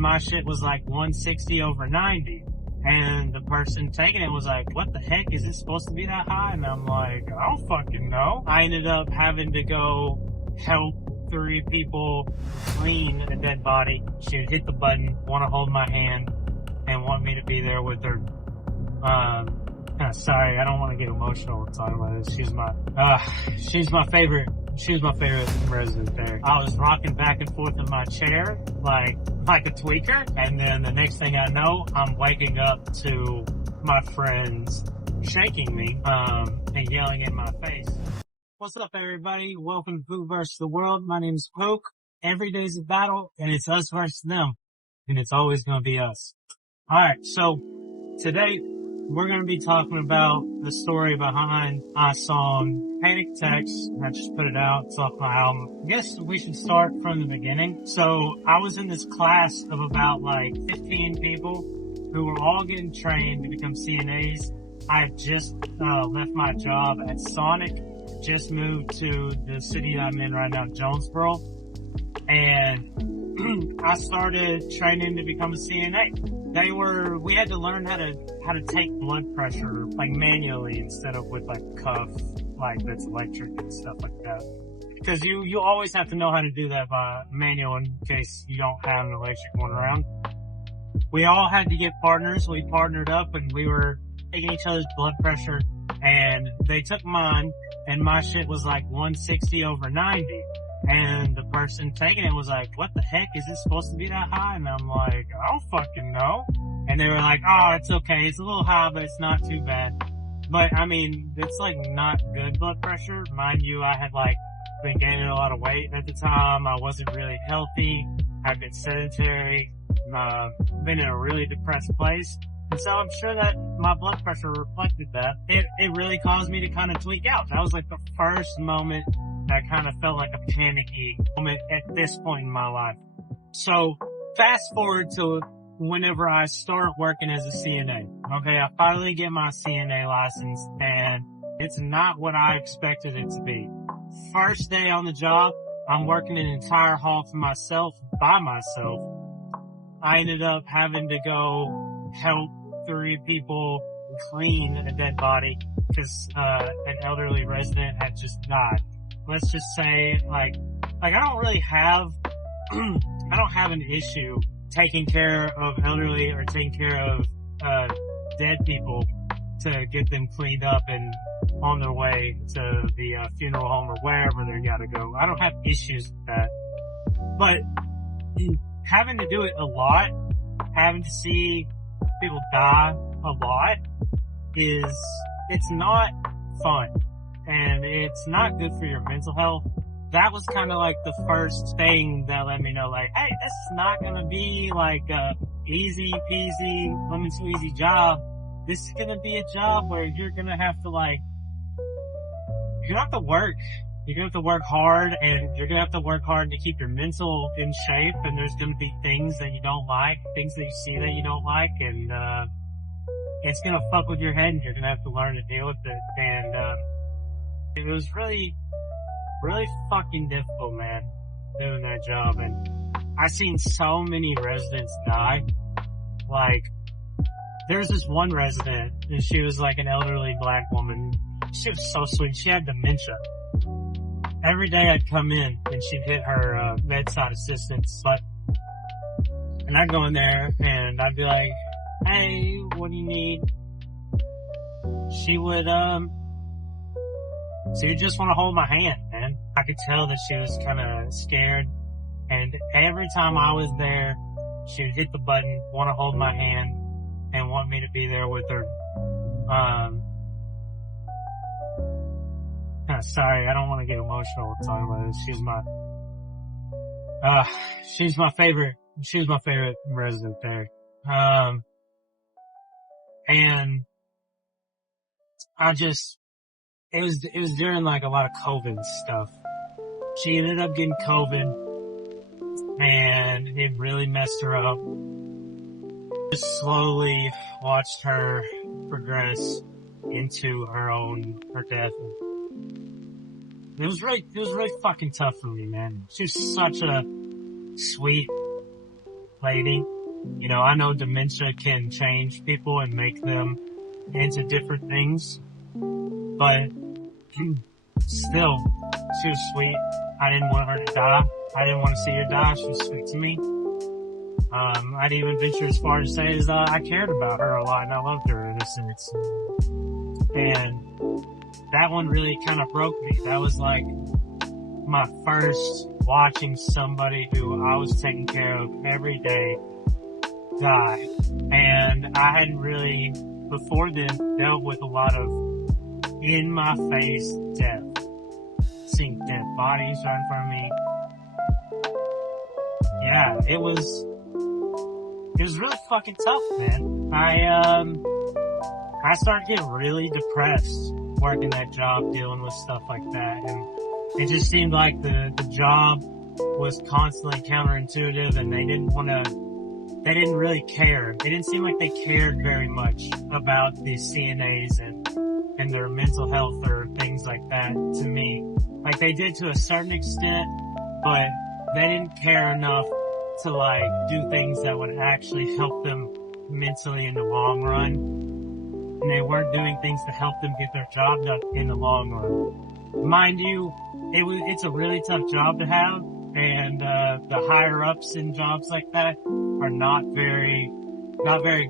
and my shit was like 160 over 90. And the person taking it was like, what the heck, is it supposed to be that high? And I'm like, I don't fucking know. I ended up having to go help 3 people clean a dead body. She would hit the button, want to hold my hand, and want me to be there with her. Sorry, I don't want to get emotional talking about this. She's my favorite resident there. I was rocking back and forth in my chair like a tweaker, and then the next thing I know, I'm waking up to my friends shaking me, and yelling in my face. What's up, everybody? Welcome to Pook vs. the World. My name is Pook. Every day's a battle, and it's us versus them, and it's always going to be us. Alright, so today we're going to be talking about the story behind my song Panic Text. I just put it out. It's off my album. I guess we should start from the beginning. So I was in this class of about like 15 people who were all getting trained to become CNAs. I had just left my job at Sonic, just moved to the city I'm in right now, Jonesboro, and I started training to become a CNA. We had to learn how to take blood pressure, like manually instead of with like cuff, like that's electric and stuff like that. Because you always have to know how to do that by manual in case you don't have an electric one around. We all had to get partners. We partnered up and we were taking each other's blood pressure, and they took mine, and my shit was like 160 over 90. And the person taking it was like, what the heck, is it supposed to be that high? And I'm like, I don't fucking know. And they were like, oh, it's okay. It's a little high, but it's not too bad. But I mean, it's like not good blood pressure. Mind you, I had like been gaining a lot of weight at the time. I wasn't really healthy. I've been sedentary. Been in a really depressed place. And so I'm sure that my blood pressure reflected that. It really caused me to kind of tweak out. That was like the first moment that kind of felt like a panicky moment at this point in my life. So fast forward to whenever I start working as a CNA. Okay, I finally get my CNA license, and it's not what I expected it to be. First day on the job, I'm working an entire hall for myself, by myself. I ended up having to go help 3 people clean a dead body because an elderly resident had just died. Let's just say, like I don't really have, I don't have an issue taking care of elderly or taking care of dead people to get them cleaned up and on their way to the funeral home or wherever they gotta go. I don't have issues with that. But having to do it a lot, having to see people die a lot it's not fun. And it's not good for your mental health. That was kind of like the first thing that let me know, like, hey, this is not gonna be like a easy peasy, lemon squeezy job. This is gonna be a job where you're gonna have to work. You're gonna have to work hard, and you're gonna have to work hard to keep your mental in shape, and there's gonna be things that you don't like, things that you see that you don't like, and it's gonna fuck with your head, and you're gonna have to learn to deal with it. And it was really, really fucking difficult, man, doing that job. And I seen so many residents die. Like, there's this one resident, and she was like an elderly black woman. She was so sweet. She had dementia. Every day I'd come in, and she'd hit her bedside assistance button. And I'd go in there, and I'd be like, hey, what do you need? She would just want to hold my hand, man. I could tell that she was kind of scared. And every time I was there, she would hit the button, want to hold my hand, and want me to be there with her. Sorry, I don't want to get emotional talking about this. She's my favorite resident there. And it was during like a lot of COVID stuff. She ended up getting COVID, and it really messed her up. Just slowly watched her progress into her death. It was really fucking tough for me, man. She was such a sweet, lady. You know, I know dementia can change people and make them into different things, but still, she was sweet. I didn't want her to die. I didn't want to see her die. She was sweet to me. I'd even venture as far as say as I cared about her a lot and I loved her in a sense. And that one really kind of broke me. That was like my first watching somebody who I was taking care of every day die. And I hadn't really, before then, dealt with a lot of in my face death. Seeing dead bodies right in front of me. Yeah, it was really fucking tough, man. I started getting really depressed working that job, dealing with stuff like that, and it just seemed like the job was constantly counterintuitive, and they didn't really care. It didn't seem like they cared very much about the CNAs and their mental health or things like that to me. Like they did to a certain extent, but they didn't care enough to like do things that would actually help them mentally in the long run. And they weren't doing things to help them get their job done in the long run. Mind you, it's a really tough job to have, and the higher ups in jobs like that are not very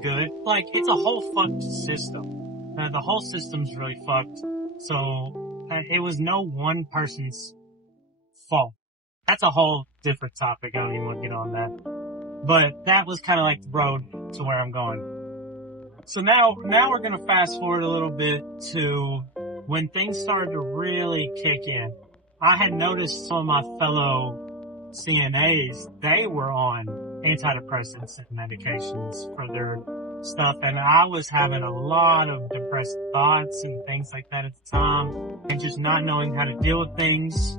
good. Like it's a whole fucked system. The whole system's really fucked. So it was no one person's fault. That's a whole different topic. I don't even want to get on that. But that was kind of like the road to where I'm going. So now we're going to fast forward a little bit to when things started to really kick in. I had noticed some of my fellow CNAs, they were on antidepressants and medications for their stuff, and I was having a lot of depressed thoughts and things like that at the time, and just not knowing how to deal with things,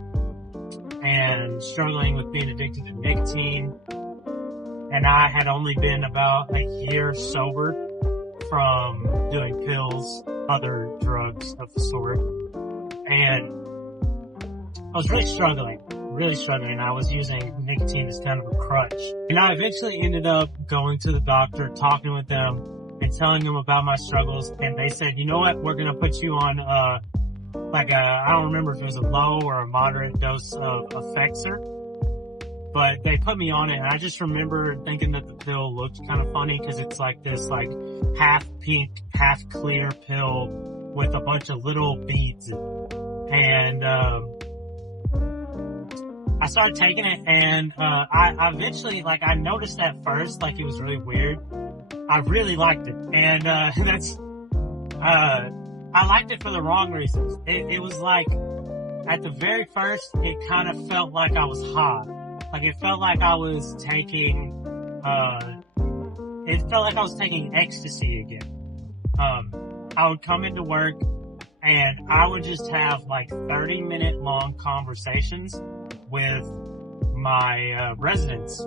and struggling with being addicted to nicotine. And I had only been about a year sober from doing pills, other drugs of the sort, and I was really struggling. I was using nicotine as kind of a crutch. And I eventually ended up going to the doctor, talking with them, and telling them about my struggles, and they said, you know what, we're gonna put you on, I don't remember if it was a low or a moderate dose of Effexor, but they put me on it, and I just remember thinking that the pill looked kind of funny, because it's like this, like, half pink, half clear pill with a bunch of little beads in it. And, I started taking it, and I eventually, like, I noticed at first, like, it was really weird. I really liked it, and I liked it for the wrong reasons. It was like, at the very first, it kind of felt like I was high. Like, it felt like I was taking ecstasy again. I would come into work, and I would just have, like, 30-minute long conversations with my residents,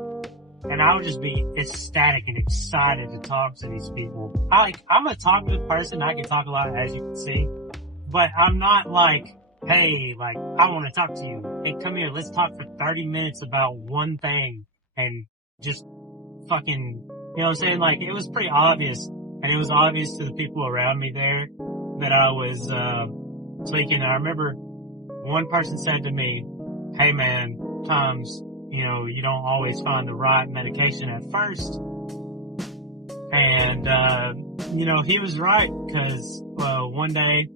and I would just be ecstatic and excited to talk to these people. I'm a talkative person. I can talk a lot, as you can see, but I'm not like, hey, like, I want to talk to you. Hey, come here, let's talk for 30 minutes about one thing, and just fucking, you know what I'm saying? Like, it was pretty obvious, and it was obvious to the people around me there that I was tweaking. I remember one person said to me, hey man, sometimes, you know, you don't always find the right medication at first. And, you know, he was right, because, one day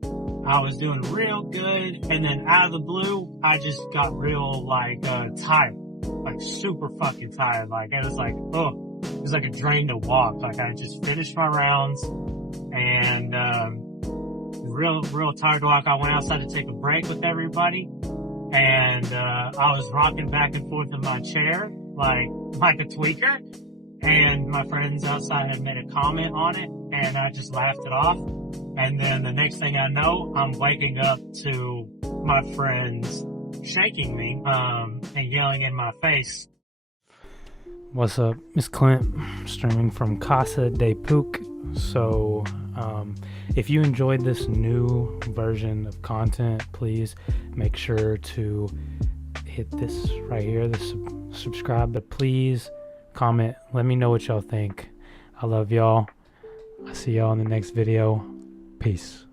I was doing real good, and then out of the blue, I just got real, like, tired. Like, super fucking tired. Like, it was like, it was like a drain to walk. Like, I just finished my rounds, and, real tired to walk. I went outside to take a break with everybody. And, I was rocking back and forth in my chair, like a tweaker, and my friends outside had made a comment on it, and I just laughed it off. And then the next thing I know, I'm waking up to my friends shaking me, and yelling in my face. What's up? It's Clint, streaming from Casa de Puc. So, if you enjoyed this new version of content, please make sure to hit this right here, the subscribe, but please comment. Let me know what y'all think. I love y'all. I'll see y'all in the next video. Peace.